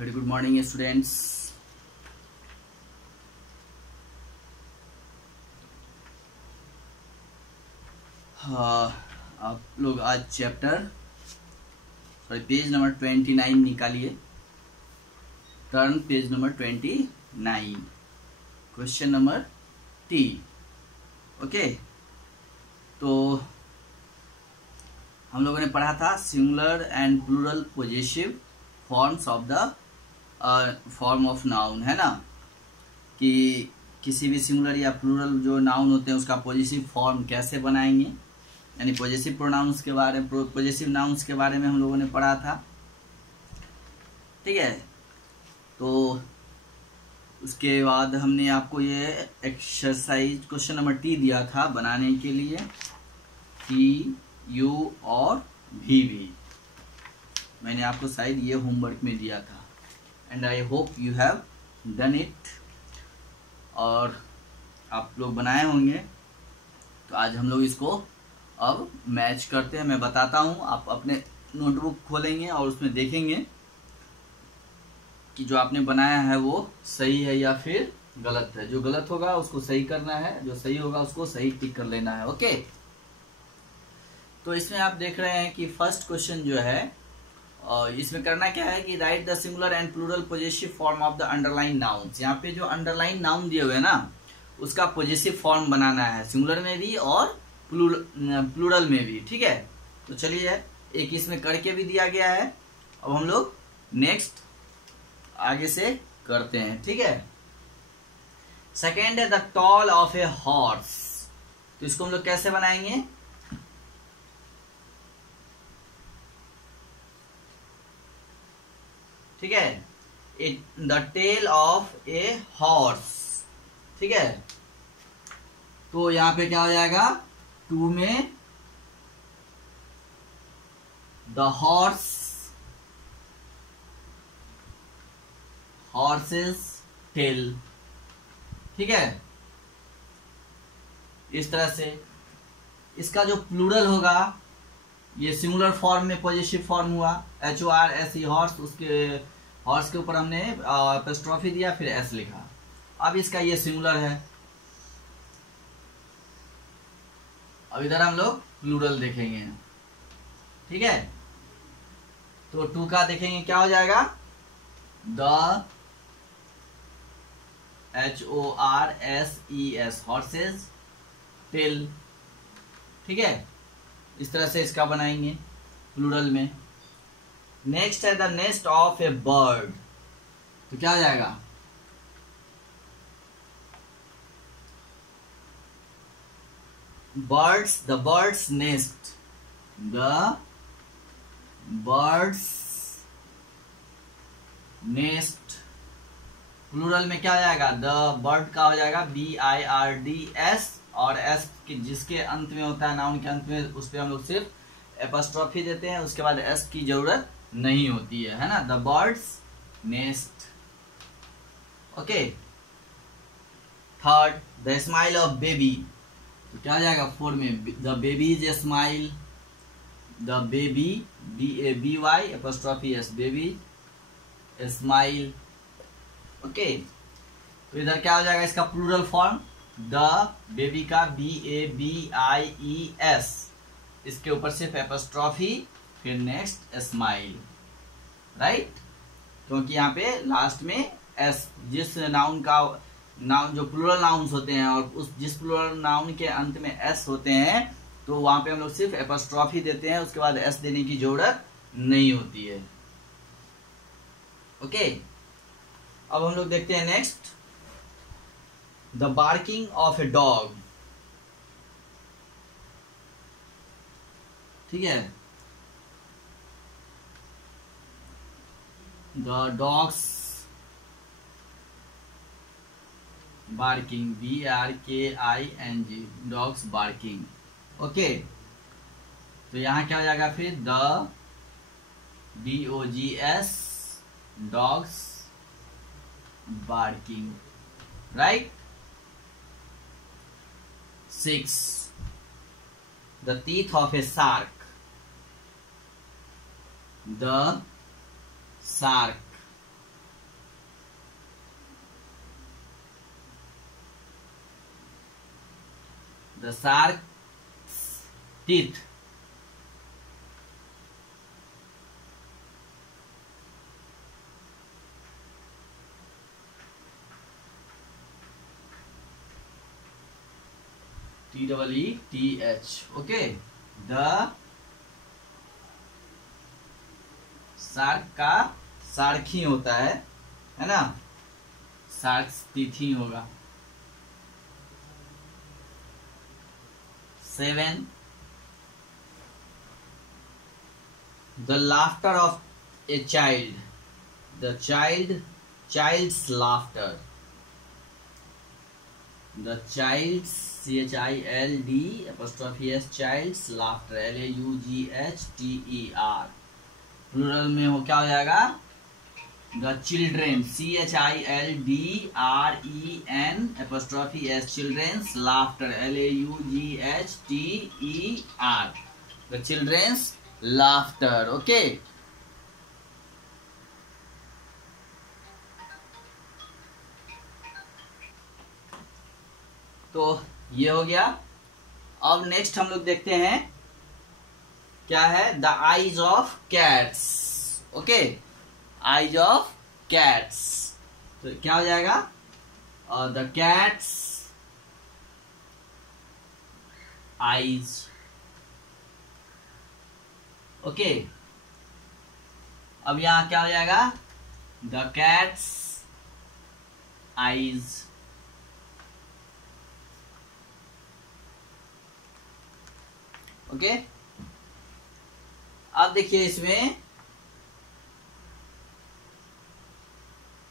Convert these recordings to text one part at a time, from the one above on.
Very good morning students. आप लोग आज पेज नंबर 29 निकालिए। Turn page number 29, question number T. Okay, तो हम लोगों ने पढ़ा था singular and plural possessive forms of the form of noun, है ना, कि किसी भी सिंगुलर या प्लूरल जो नाउन होते हैं उसका पॉजेसिव फॉर्म कैसे बनाएंगे, यानी पॉजेसिव प्रोनाउंस के बारे में, पॉजेसिव नाउन्स के बारे में हम लोगों ने पढ़ा था। ठीक है, तो उसके बाद हमने आपको ये एक्सरसाइज क्वेश्चन नंबर टी दिया था बनाने के लिए, टी, यू और भी मैंने आपको शायद ये होमवर्क में दिया था and I hope you have done it, और आप लोग बनाए होंगे। तो आज हम लोग इसको अब मैच करते हैं। मैं बताता हूँ, आप अपने नोटबुक खोलेंगे और उसमें देखेंगे कि जो आपने बनाया है वो सही है या फिर गलत है। जो गलत होगा उसको सही करना है, जो सही होगा उसको सही टिक कर लेना है। ओके, तो इसमें आप देख रहे हैं कि फर्स्ट क्वेश्चन जो है, और इसमें करना क्या है कि right the singular and plural possessive form of the underline nouns. यहाँ पे जो अंडरलाइन नाउन दिए हुए हैं ना, उसका पॉजेसिव फॉर्म बनाना है, सिंगुलर में भी और प्लूरल में भी। ठीक है, तो चलिए, एक इसमें करके भी दिया गया है। अब हम लोग नेक्स्ट आगे से करते हैं। ठीक है, सेकेंड है the tail of a horse. तो इसको हम लोग कैसे बनाएंगे? ठीक है, the tail of a horse. ठीक है, तो यहां पे क्या हो जाएगा, टू में द हॉर्सेस टेल। ठीक है, इस तरह से इसका जो प्लूरल होगा, ये सिंगुलर फॉर्म में पॉजेसिव फॉर्म हुआ, HORSE हॉर्स। उसके हॉर्स के ऊपर हमने एपोस्ट्रोफी दिया, फिर एस लिखा। अब इसका ये सिंगुलर है। अब इधर हम लोग प्लूरल देखेंगे। ठीक है, तो टू का देखेंगे क्या हो जाएगा, द HORSES हॉर्सेस टेल। ठीक है, इस तरह से इसका बनाएंगे प्लूरल में। नेक्स्ट है the nest of a bird. तो क्या हो जाएगा, birds, the birds nest, the birds nest. Plural में क्या हो जाएगा, द बर्ड का हो जाएगा BIRDS, और एस जिसके अंत में होता है, नाउन के अंत में, उस पर हम लोग सिर्फ एपोस्ट्रोफी देते हैं, उसके बाद एस की जरूरत नहीं होती है ना। The birds nest. Okay, third the smile of baby. तो क्या हो जाएगा, फोर में the baby is a smile, the baby BABY apostrophe S, baby smile. Okay, तो इधर क्या हो जाएगा, इसका प्लूरल फॉर्म, द बेबी का BABIES, इसके ऊपर सिर्फ एपोस्ट्रोफी, फिर नेक्स्ट स्माइल। राइट, क्योंकि यहाँ पे लास्ट में एस, जिस नाउन का, नाउन जो प्लूरल नाउन्स होते हैं और उस जिस प्लूरल नाउन के अंत में एस होते हैं, तो वहां पे हम लोग सिर्फ एपोस्ट्रोफी देते हैं, उसके बाद एस देने की जरूरत नहीं होती है। ओके, अब हम लोग देखते हैं next, the barking of a dog. ठीक है, the dogs barking, BARKING, dogs barking. Okay, तो यहां क्या हो जाएगा, फिर the DOGS dogs barking. Right, 6 the teeth of A shark, the shark. The shark teeth, TEETH, okay. The shark का shark ही होता है ना, शार्क टीथ ही होगा। 7, the laughter of a child, the child's laughter, the child's CHILD child's laughter, LAUGHTER, plural में हो क्या हो जाएगा, the children CHILDREN children's laughter, LAUGHTER, the children's laughter, okay. तो ये हो गया। अब नेक्स्ट हम लोग देखते हैं क्या है, the eyes of cats, okay, eyes of cats. तो क्या हो जाएगा, द कैट्स आईज, ओके। अब यहां क्या हो जाएगा, द कैट्स आईज, ओके। अब देखिए इसमें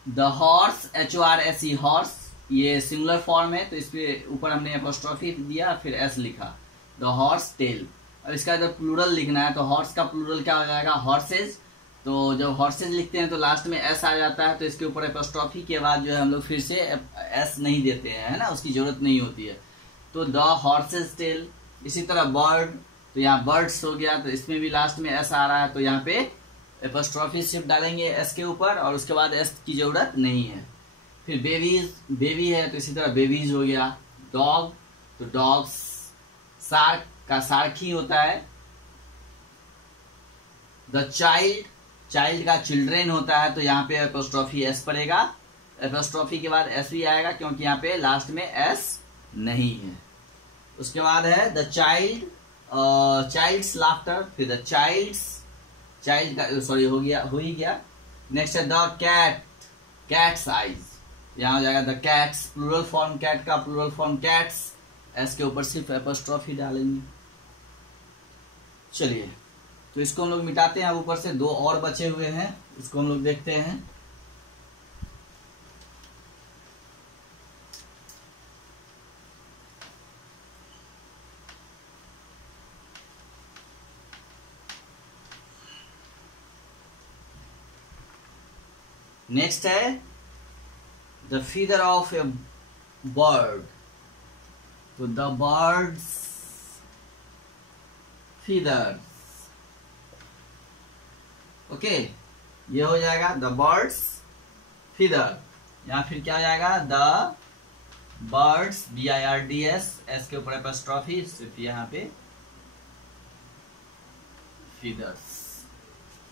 द हॉर्स, HORSE हॉर्स, ये सिंगुलर फॉर्म है तो इस पे ऊपर हमने एपोस्ट्रोफी दिया फिर S लिखा, द हॉर्स टेल। अब इसका जब प्लूरल लिखना है तो हॉर्स का प्लूरल क्या हो जाएगा, हॉर्सेज। तो जब हॉर्सेज लिखते हैं तो लास्ट में S आ जाता है, तो इसके ऊपर एपोस्ट्रोफी के बाद जो है हम लोग फिर से S नहीं देते हैं, है ना, उसकी जरूरत नहीं होती है। तो द हॉर्सेज टेल। इसी तरह बर्ड, तो यहाँ बर्ड्स हो गया, तो इसमें भी लास्ट में S आ रहा है, तो यहाँ पे एपोस्ट्रोफी सिर्फ डालेंगे S के ऊपर और उसके बाद S की जरूरत नहीं है। फिर बेबीज, बेबी है तो इसी तरह बेबीज हो गया। डॉग, तो डॉग्स। शार्क का शार्क ही होता है। द चाइल्ड, चाइल्ड का चिल्ड्रेन होता है, तो यहाँ पे एपोस्ट्रोफी S पड़ेगा। एपोस्ट्रोफी के बाद S भी आएगा क्योंकि यहाँ पे लास्ट में S नहीं है। उसके बाद है द चाइल्ड, चाइल्ड्स लाफ्टर, फिर द चाइल्ड का सॉरी हो ही गया। नेक्स्ट है द कैट, कैट्स आईज, यहाँ हो जाएगा the cats, plural form cat का प्लूरल फॉर्म कैट्स, एस के ऊपर सिर्फ एपोस्ट्रोफी डालेंगे। चलिए तो इसको हम लोग मिटाते हैं। अब ऊपर से 2 और बचे हुए हैं, इसको हम लोग देखते हैं। नेक्स्ट है the feather of a bird, तो द बर्ड्स फीदर, ओके, ये हो जाएगा द बर्ड्स फीदर। या फिर क्या हो जाएगा, द बर्ड्स BIRDS, एस के ऊपर एपोस्ट्रोफी, सिर्फ यहाँ पे फीदर्स।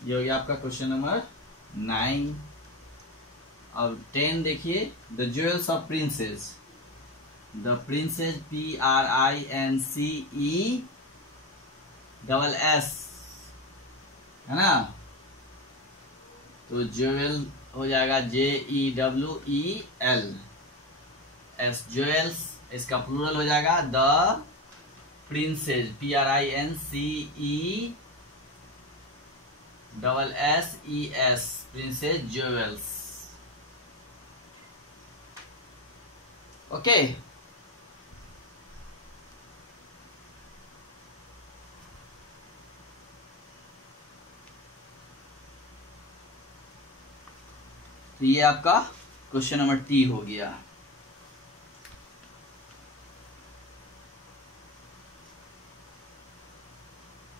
ये हो गया आपका क्वेश्चन नंबर 9। अब 10 देखिए, the jewels of princess, the princess PRINCESS, है ना, तो ज्वेल हो जाएगा JEWEL, ज्वेल्स। इसका प्लूरल हो जाएगा the princess PRINCESS, princess jewels, okay. तो ये आपका क्वेश्चन नंबर 3 हो गया।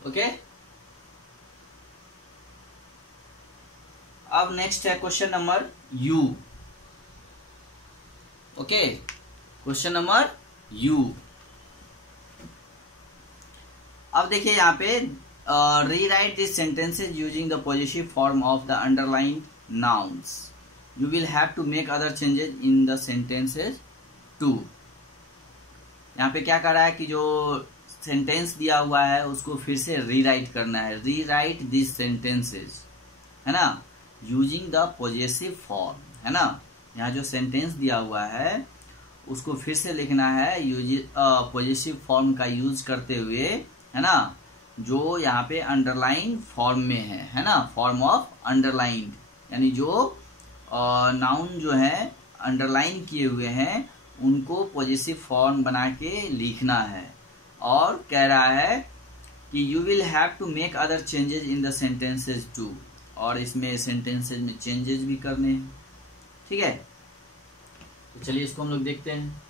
ओके, अब नेक्स्ट है question number U, okay, question number U। अब देखिए यहाँ पे rewrite this sentences using the positive form of the underline nouns. You will have to make other changes in the sentences too. यहाँ पे क्या कर रहा है कि जो सेंटेंस दिया हुआ है उसको फिर से रीराइट करना है. रीराइट दिस सेंटेंसेज, है ना, यूजिंग द पॉजिटिव फॉर्म, है ना. यहाँ जो सेंटेंस दिया हुआ है उसको फिर से लिखना है पॉजिटिव फॉर्म का यूज करते हुए, है ना, जो यहाँ पे अंडरलाइन फॉर्म में है ना, फॉर्म ऑफ अंडरलाइन, यानी जो नाउन जो है अंडरलाइन किए हुए हैं उनको पॉजिटिव फॉर्म बना के लिखना है. और कह रहा है कि you will have to make other changes in the sentences too, और इसमें सेंटेंसेज में चेंजेस भी करने हैं. ठीक है, तो चलिए इसको हम लोग देखते हैं.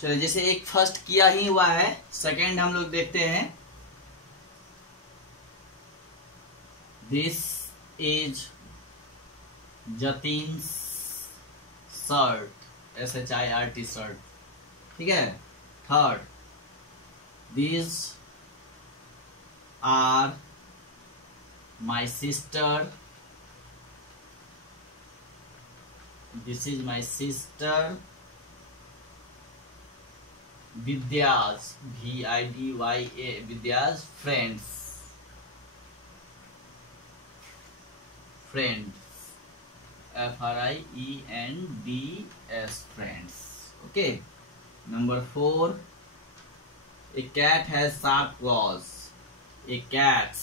चलिए, जैसे एक फर्स्ट किया ही हुआ है, सेकंड हम लोग देखते हैं. This is Jatin's shirt, SHIRT shirt. ठीक है. Third, these are my sister. This is my sister Vidya's, VIDYA, Vidya's friends. Friends, FRIENDS, friends. Okay. Number 4. A cat has sharp claws. A cat's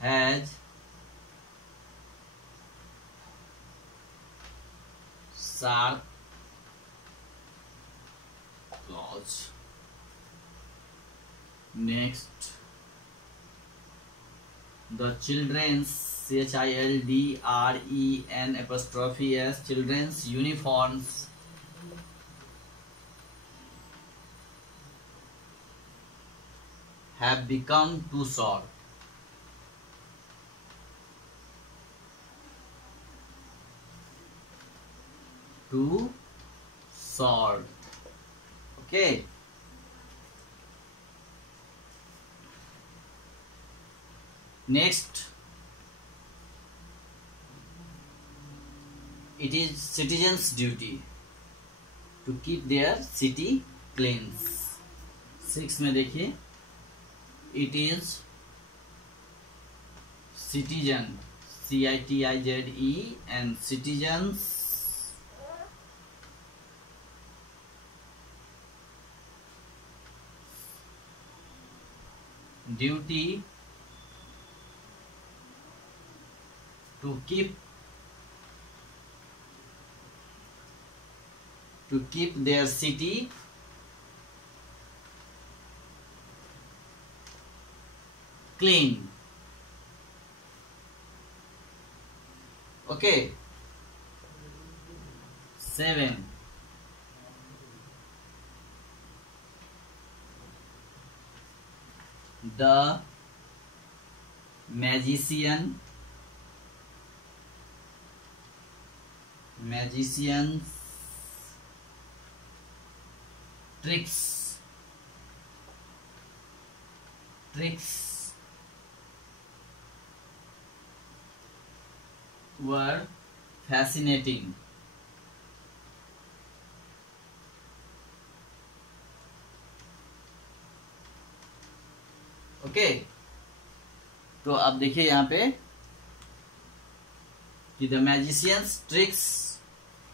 has sharp claws. Next, the children's, CHILDREN', children's uniforms have become too short. Too short. Okay. Next, it is citizens' duty to keep their city clean. 6 में देखिए, it is citizen, CITIZEN, citizens duty to keep their city clean. Okay. 7. The magician's tricks were fascinating. Okay. तो अब देखिए यहाँ पे कि the magicians tricks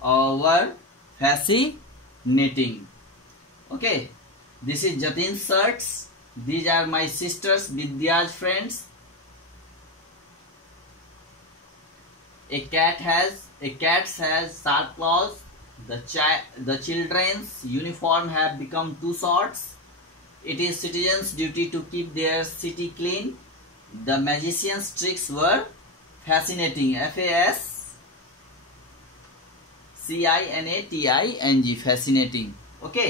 were fascinating. Okay, this is Jatin's shirts. These are my sisters Vidya's friends. A cat has sharp claws. The children's uniform have become too short. It is citizens' duty to keep their city clean. The magician's tricks were fascinating, FASCINATING, fascinating. Okay,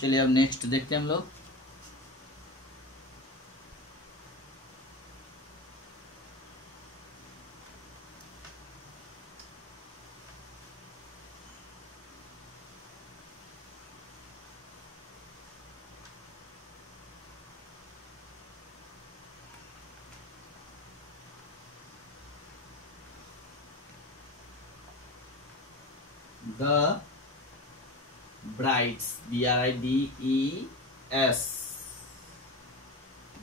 चलिए अब next देखते हैं हम लोग। The brides, BRIDES,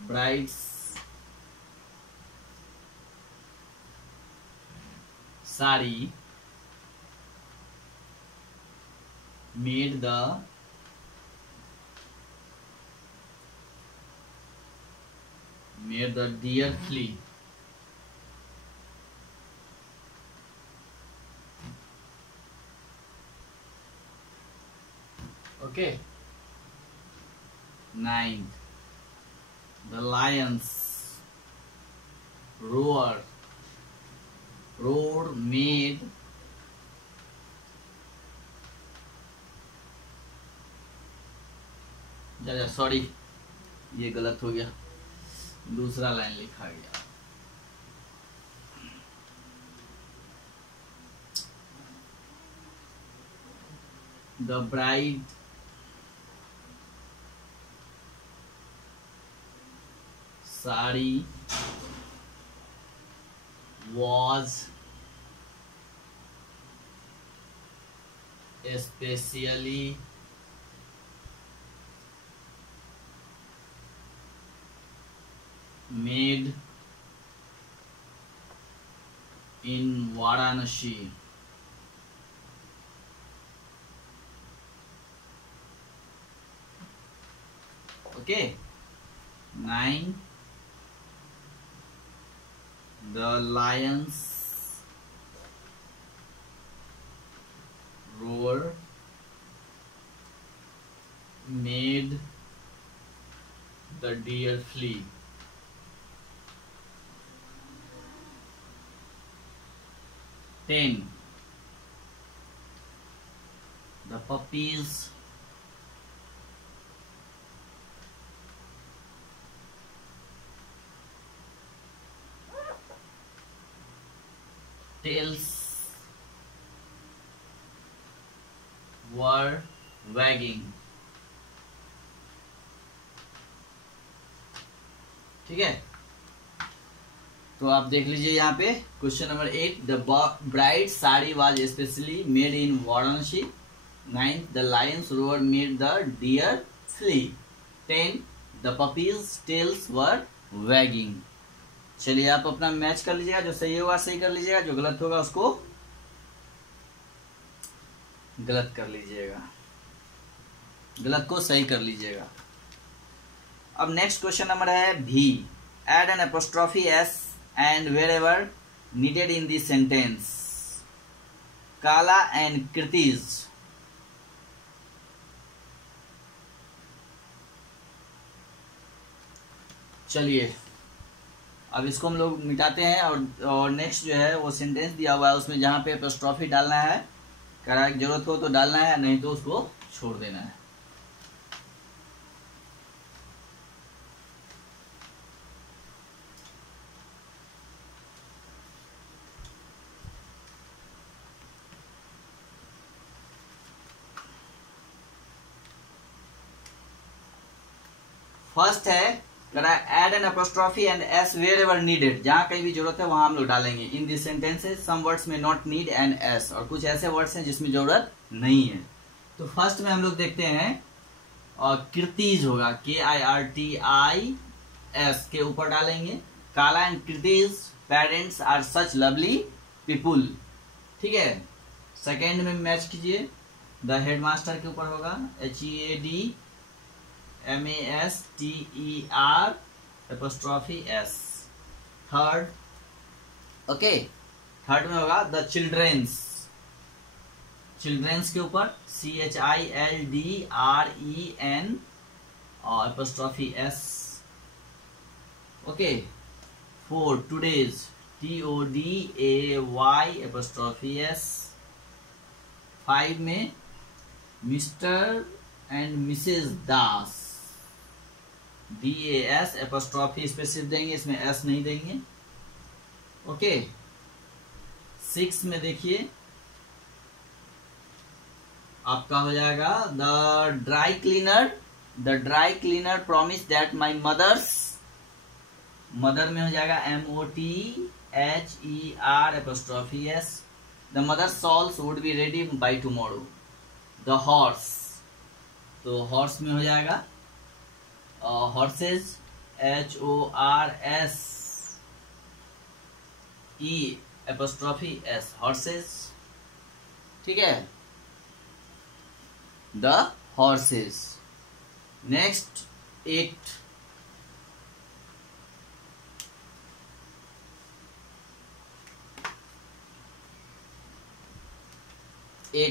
brides sari made the deer flee. Okay. 9. The lions roared made sorry, ये गलत हो गया, दूसरा लाइन लिखा गया। The bride sari was especially made in Varanasi. Okay. 9. The lions roar made the deer flee. 10. The puppies tails were wagging. ठीक है, तो आप देख लीजिए यहाँ पे question number 8, the bride sari was specially made in Varanasi. 9, the lions roar made the deer flee. 10, the puppies tails were wagging. चलिए आप अपना मैच कर लीजिएगा, जो सही होगा सही कर लीजिएगा, जो गलत होगा उसको गलत कर लीजिएगा, गलत को सही कर लीजिएगा। अब नेक्स्ट क्वेश्चन नंबर है भी, add an apostrophe S and wherever needed in this sentence. काला एंड कृतिज। चलिए अब इसको हम लोग मिटाते हैं और नेक्स्ट जो है वो सेंटेंस दिया हुआ है, उसमें जहां पे एपोस्ट्रॉफी डालना है, करा की जरूरत हो तो डालना है, नहीं तो उसको छोड़ देना है। फर्स्ट है add an apostrophe and S wherever needed, जहां कहीं भी जरूरत है वहां हम लोग डालेंगे। In this sentences some words may not need an S, और कुछ ऐसे वर्ड्स हैं जिसमें जरूरत नहीं है। तो फर्स्ट में हम लोग देखते हैं और कृतिज होगा, KIRTIS के ऊपर डालेंगे। Kala and Kriti's parents are such lovely people. ठीक है, सेकेंड में मैच कीजिए, द हेडमास्टर के ऊपर होगा, HEADMASTER apostrophe S। Third, okay, third में होगा द चिल्ड्रेंस, चिल्ड्रेंस के ऊपर CHILDREN और apostrophe S। Okay, four, today's TODAY'. 5 में mister and missus Das, DAS apostrophe इस पे सिर्फ देंगे, इसमें S नहीं देंगे. ओके. 6 में देखिए आपका हो जाएगा the dry cleaner promise that my mother में हो जाएगा MOTHER'. The mother souls would be ready by tomorrow. The horse, तो हॉर्स में हो जाएगा हॉर्सेज HORSES हॉर्सेज. ठीक है, द हॉर्सेज. नेक्स्ट 8.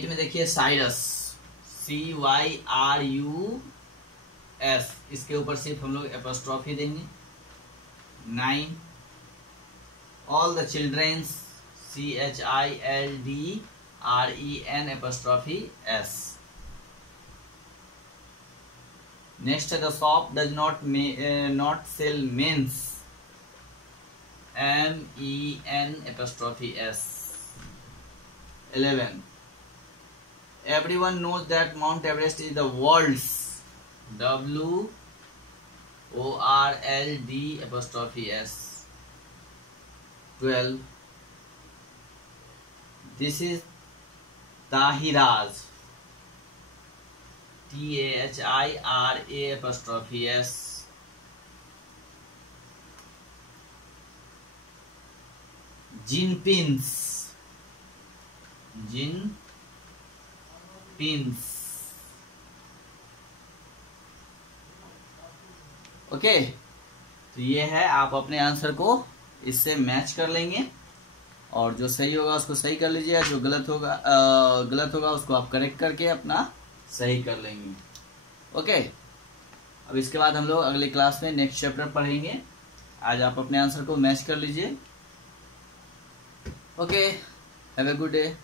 में देखिए साइरस, CYRUS, इसके ऊपर सिर्फ हम लोग एपोस्ट्रॉफी देंगे. 9 all the children's, CHILDREN apostrophe S. Next है the shop does not sell men's, MEN apostrophe S. 11 everyone knows that Mount Everest is the world's, WORLD apostrophe S. 12 this is Tahira's, THIRA apostrophe S. 'Jinpins', okay. तो ये है, आप अपने answer को इससे match कर लेंगे और जो सही होगा उसको सही कर लीजिए, जो गलत होगा उसको आप करेक्ट करके अपना सही कर लेंगे. ओके. अब इसके बाद हम लोग अगले क्लास में नेक्स्ट चैप्टर पढ़ेंगे. आज आप अपने आंसर को मैच कर लीजिए. Okay, have a good day.